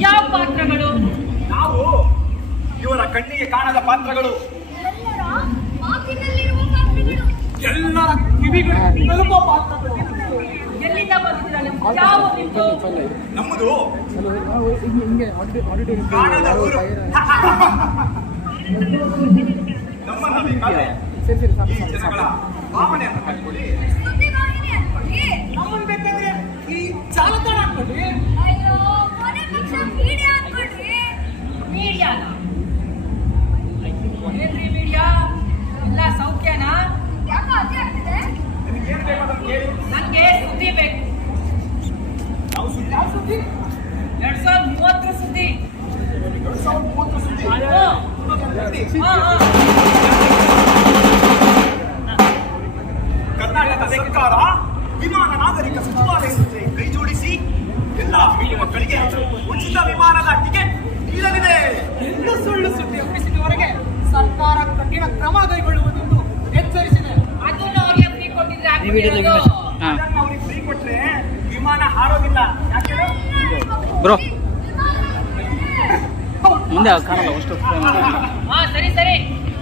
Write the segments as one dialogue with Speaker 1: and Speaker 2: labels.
Speaker 1: ಯಾವ ಪಾತ್ರಗಳು?
Speaker 2: ನಾವು ಇವರ ಕಣ್ಣಿಗೆ ಕಾಣದ ಪಾತ್ರಗಳು.
Speaker 3: ಎಲ್ಲರ ಪಾತ್ರಗಳು.
Speaker 2: ಕಿವಿಗಳು ತಲುಪೋ ಪಾತ್ರಗಳು.
Speaker 1: ಎಲ್ಲಿಂದ ಬಂದಿದ್ದೀರಾ ನಿಮ್ಗೆ ಯಾವ ಊರಿದ್ದು?
Speaker 2: ನಮ್ಮದು ಕಾಣದ ಊರು. ನಮ್ಮನ್ನ ಬೇಕಾದ್ರೆ ಈ ಜನಗಳ ಭಾವನೆ ಅಂತ ಕಟ್ಕೊಳ್ಳಿ
Speaker 3: ಸುದ್ದಿವಾಹಿನಿ ಅನ್ಕೊಳ್ಳಿ
Speaker 2: ನಮ್ಮನ್ನ ಬೇಕಾದ್ರೆ ಈ ಜಾಲತಾಣ ಅನ್ಕೊಳ್ಳಿ
Speaker 3: ಅಯ್ಯೋ ಕೊನೆ ಪಕ್ಷ ಮೀಡಿಯಾ ಅನ್ಕೊಳ್ರಿ
Speaker 1: ಮೀಡಿಯಾನ ಏನ್ರಿ ಮೀಡಿಯಾ ಎಲ್ಲ ಸೌಖ್ಯನಾ
Speaker 3: ಯಾಕೋ ಅದೇ ಆಗ್ತಿದೆ
Speaker 2: ನಿಮ್ಗೆ ಏನ್ ಬೇಕು ಅದನ್ನ ಕೇಳಿ
Speaker 1: ನನ್ಗೆ ಸುದ್ದಿ ಬೇಕು
Speaker 2: ನಾವು ಸುದ್ದಿ ಯಾವ ಸುದ್ದಿ
Speaker 1: ಎರಡ್ ಸಾವಿರದ ಮೂವತ್ತರ ಸುದ್ದಿ
Speaker 2: ಎರಡ್ ಸಾವಿರದ ಮೂವತ್ತರ ಸುದ್ದಿ
Speaker 1: ಹ್ಮ್. ಹಾ, ಹಾ.
Speaker 2: ಕರ್ನಾಟಕ ಸರ್ಕಾರ ವಿಮಾನ ನಾಗರಿಕ ಸಚಿವಾಲಯ ಜೊತೆ ಕೈ ಜೋಡಿಸಿ ಎಲ್ಲಾ ಹೆಣ್ಣು ಮಕ್ಕಳಿಗೆ ಉಚಿತ ವಿಮಾನದ ಟಿಕೆಟ್ ನೀಡಲಿದೆ.
Speaker 4: ಎಂದು ಸುಳ್ಳು ಸುದ್ದಿ ಹಬ್ಬಿಸಿದವರೆಗೆ ಸರ್ಕಾರ ಕಠಿಣ ಕ್ರಮ ಕೈಗೊಳ್ಳುವುದೆಂದು ಎಚ್ಚರಿಸಿದೆ.
Speaker 1: ಅದನ್ನ ಅವರಿಗೆ ಫ್ರೀ ಕೊಟ್ಟಿದ್ರೆ.
Speaker 2: ಅದನ್ನ ಅವ್ರಿಗೆ ಫ್ರೀ ಕೊಟ್ರೆ ವಿಮಾನ ಹಾರೋದಿಲ್ಲ. ಯಾಕೆ?
Speaker 5: ಬ್ರೋ. ಮುಂದೆ ಕಾಣಲ್ಲ ಅಷ್ಟು
Speaker 1: ಸರಿ ಸರಿ.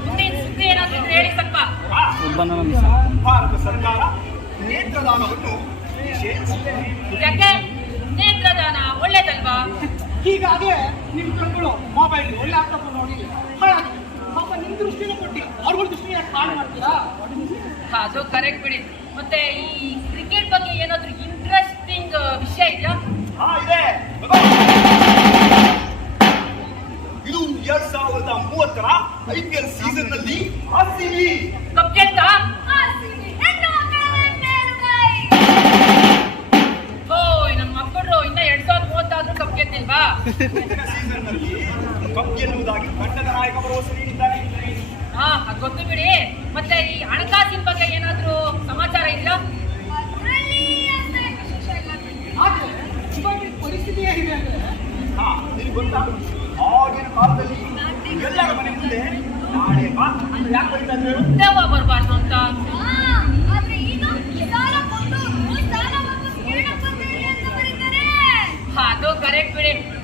Speaker 1: ಮುಂದಿನ ಸುದ್ದಿ ಏನಾದ್ರು ಹೇಳಿ ಸ್ವಲ್ಪ.
Speaker 2: ಭಾರತ ಸರ್ಕಾರ ನೇತ್ರದಾನವನ್ನು
Speaker 1: ಯಾಕೆ? ನೇತ್ರದಾನ ಒಳ್ಳೇದಲ್ವಾ?
Speaker 4: ಹೀಗಾಗಲೇ ನಿಮ್ ಕಣ್ಗಳು ಮೊಬೈಲ್ ಲ್ಯಾಪ್ಟಾಪ್ ನೋಡಿ. ಹಾಳಾಗಿದೆ. ಪಾಪ ನಿಮ್ ದೃಷ್ಟಿನ ಕೊಟ್ಟಿ. ಅವ್ರಗಳ ದೃಷ್ಟಿನ ಹಾಳು ಮಾಡ್ತೀರಾ?
Speaker 1: ಹಾ, ಅದು ಕರೆಕ್ಟ್ ಬಿಡಿ. ಮತ್ತೆ ಈ ಕ್ರಿಕೆಟ್ ಬಗ್ಗೆ ಏನಾದ್ರು
Speaker 2: ಮುಂದಿನ ಸೀಸನ್ನಲ್ಲಿ ಕಪ್ ಗೆಲ್ಲುವುದಾಗಿ ತಂಡದ ನಾಯಕ ಭರವಸೆ ನೀಡಿದ್ದಾರೆ
Speaker 1: ಹಾ ಅದ್ ಗೊತ್ತು ಬಿಡಿ. ಮತ್ತೆ ಈ ಹಣಕಾಸಿನ ಬಗ್ಗೆ ಏನಾದ್ರೂ ಸಮಾಚಾರ ಇದೆಯಾ?
Speaker 4: ಆದ್ರೆ ಪರಿಸ್ಥಿತಿ ಹೇಗಿದೆ ಅಂದ್ರೆ
Speaker 2: ಹಾ ನಿನಗೆ ಗೊತ್ತಾ ಆಗಿನ ಕಾಲದಲ್ಲಿ ಎಲ್ಲರ ಮನೆ ಮುಂದೆ ನಾಳೆ ಬಾ. ಅಂತ ಯಾಕೆ
Speaker 1: ಬರ್ಬಾರ್ದು ಅಂತ.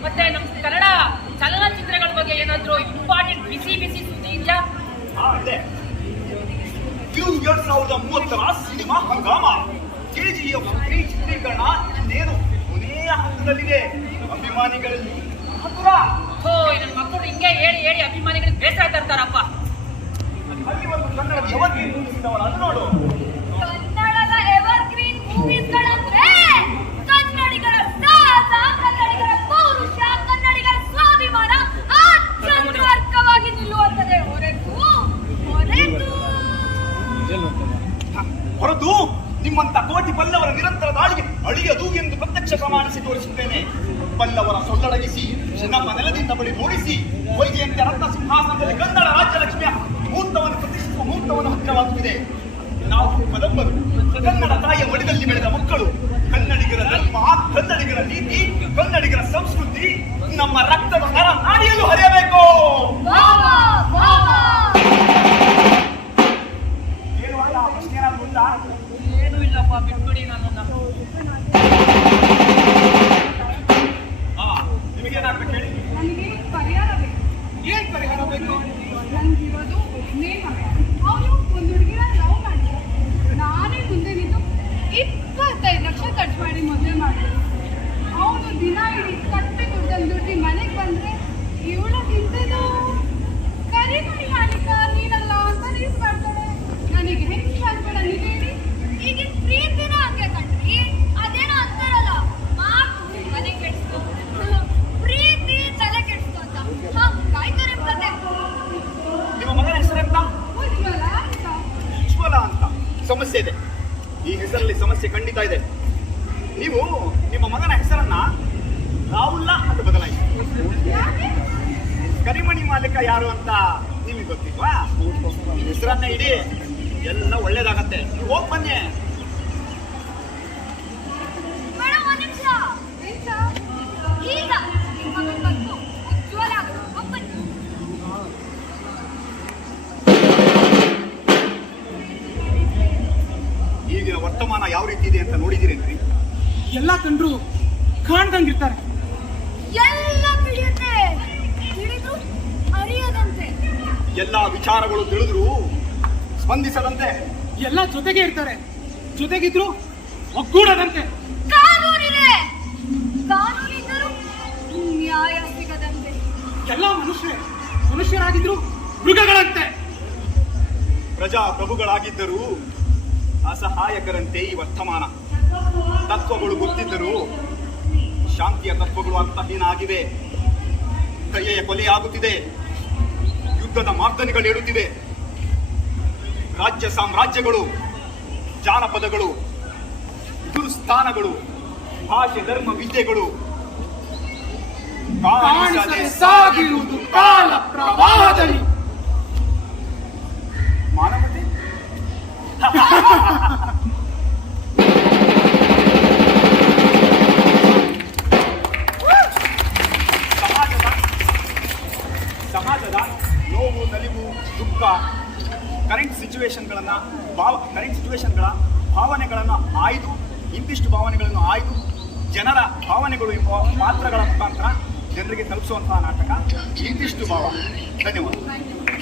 Speaker 1: ಮತ್ತೆ ನಮ್ಮ ಕನ್ನಡ ಚಲನಚಿತ್ರಗಳ ಬಗ್ಗೆ ಏನಾದರೂ ಇಂಪಾರ್ಟೆಂಟ್ ಬಿಸಿ ಬಿಸಿ ಸುದ್ದಿ ಇದೆಯಾ?
Speaker 2: ಇದು ಎರಡ್ ಸಾವಿರದ ಮೂವತ್ತರ ಸಿನಿಮಾ ಹಂಗಾಮ. ಕೆಜಿಎಫ್ ಈ ಚಿತ್ರೀಕರಣ ಇನ್ನೇನು ಕೊನೆಯ ಹಂತದಲ್ಲಿದೆ. ಅಭಿಮಾನಿಗಳಲ್ಲಿ ಹಗುರ
Speaker 1: ಓ ನನ್ನ ಮಕ್ಕಳು ಹಿಂಗೆ ಹೇಳಿ ಹೇಳಿ ಅಭಿಮಾನಿಗಳಿಗೆ ಬೇಸರ ತರ್ತಾರಪ್ಪ.
Speaker 2: ಅಲ್ಲಿ ಒಂದು ಕನ್ನಡ ಅದು ನೋಡು. ನಿಮ್ಮಂತ ಕೋಟಿ ಬಲ್ಲವರ ನಿರಂತರ ದಾಳಿಗೆ ಅಳಿಯದು ಎಂದು ಪ್ರತ್ಯಕ್ಷ ಪ್ರಮಾಣಿಸಿ ತೋರಿಸುತ್ತೇನೆ. ಬಲ್ಲವರ ಸೊಳ್ಳಡಗಿಸಿ ನಮ್ಮ ನೆಲದಿಂದ ಬಳಿ ಓಡಿಸಿ ವೈಜಯಂತ ರತ್ನ ಸಿಂಹಾಸನದಲ್ಲಿ ಕನ್ನಡ ರಾಜ್ಯಲಕ್ಷ್ಮಿಯ ಮುಹೂರ್ತವನ್ನು ಪ್ರತಿಷ್ಠಿಸುವ ಮುಹೂರ್ತವನ್ನು ಹತ್ತಿರವಾಗುತ್ತಿದೆ. ನಾವು ಕದಂಬರು ಕನ್ನಡ ತಾಯಿಯ ಮಡಿದಲ್ಲಿ ಬೆಳೆದ ಮಕ್ಕಳು ಕನ್ನಡಿಗರ ಧರ್ಮ ಕನ್ನಡಿಗರ ನೀತಿ ಕನ್ನಡಿಗರ ಸಂಸ್ಕೃತಿ ನಮ್ಮ ರಕ್ತದ ನರ ನಾಡಿಯಲ್ಲೂ ಹರಿಯಬೇಕು. ಏನು ಆ ಪ್ರಶ್ನೆ ಏನಾದ್ರು
Speaker 1: ಬಿಟ್ಬಿಡಿ ನನ್ನನ್ನ
Speaker 2: ಸಮಸ್ಯೆ ಇದೆ. ಈ ಹೆಸರಲ್ಲಿ ಸಮಸ್ಯೆ ಖಂಡಿತ ಇದೆ. ನೀವು ನಿಮ್ಮ ಮಗನ ಹೆಸರನ್ನ ರಾಹುಲ್ಲ ಅಂತ ಬದಲಾಯಿಸಿ. ಕರಿಮಣಿ ಮಾಲೀಕ ಯಾರು ಅಂತ ನಿಮಗೆ ಗೊತ್ತಿಲ್ವಾ? ಹೆಸರನ್ನ ಇಡಿ. ಎಲ್ಲ ಒಳ್ಳೇದಾಗತ್ತೆ. ನೀವು ಹೋಗ್ ಬನ್ನಿ. ವರ್ತಮಾನ ಯಾವ ರೀತಿ ಇದೆ ಅಂತ ನೋಡಿದಿರೇನ್ರಿ
Speaker 4: ಎಲ್ಲ ಕಂಡ್ರು ಕಾಣ್ದಂಗಿರ್ತಾರೆ
Speaker 3: ಎಲ್ಲ
Speaker 2: ಎಲ್ಲ ವಿಚಾರಗಳು ತಿಳಿದ್ರು ಸ್ಪಂದಿಸದಂತೆ.
Speaker 4: ಎಲ್ಲ ಜೊತೆಗೆ ಇರ್ತಾರೆ. ಜೊತೆಗಿದ್ರು ಒಗ್ಗೂಡದಂತೆ.
Speaker 3: ಕಾನೂನಿದೆ.
Speaker 4: ಎಲ್ಲ ಮನುಷ್ಯರೇ ಮನುಷ್ಯರಾಗಿದ್ರು ಮೃಗಗಳಂತೆ.
Speaker 2: ಪ್ರಜಾಪ್ರಭುಗಳಾಗಿದ್ದರು ಅಸಹಾಯಕರಂತೆ ಈ ವರ್ತಮಾನ. ತತ್ವಗಳು ಗೊತ್ತಿದ್ದರೂ ಶಾಂತಿಯ ತತ್ವಗಳು ಅರ್ಥಹೀನ ಆಗಿವೆ ದಯೆಯ ಕೊಲೆಯಾಗುತ್ತಿದೆ ಯುದ್ಧದ ಮಾರ್ಗನಿಗಳು ಏಳುತ್ತಿವೆ. ರಾಜ್ಯ ಸಾಮ್ರಾಜ್ಯಗಳು, ಜಾನಪದಗಳು ದುರ್ಸ್ಥಾನಗಳು ಭಾಷೆ, ಧರ್ಮ, ವಿದ್ಯೆಗಳು
Speaker 4: ಕಾಲ ಪ್ರವಾಹದಲ್ಲಿ
Speaker 2: ಕರೆಂಟ್ ಸಿಚುವೇಶನ್ಗಳನ್ನು ಭಾವ ಕರೆಂಟ್ ಸಿಚುವೇಶನ್ಗಳ ಭಾವನೆಗಳನ್ನು ಆಯ್ದು, ಇಂತಿಷ್ಟು ಭಾವನೆಗಳನ್ನು ಆಯ್ದು, ಜನರ ಭಾವನೆಗಳು ಎಂಬ ಪಾತ್ರಗಳ ಮುಖಾಂತರ ಜನರಿಗೆ ತಲುಪಿಸುವಂತಹ ನಾಟಕ, ಇಂತಿಷ್ಟು ಭಾವ. ಧನ್ಯವಾದ.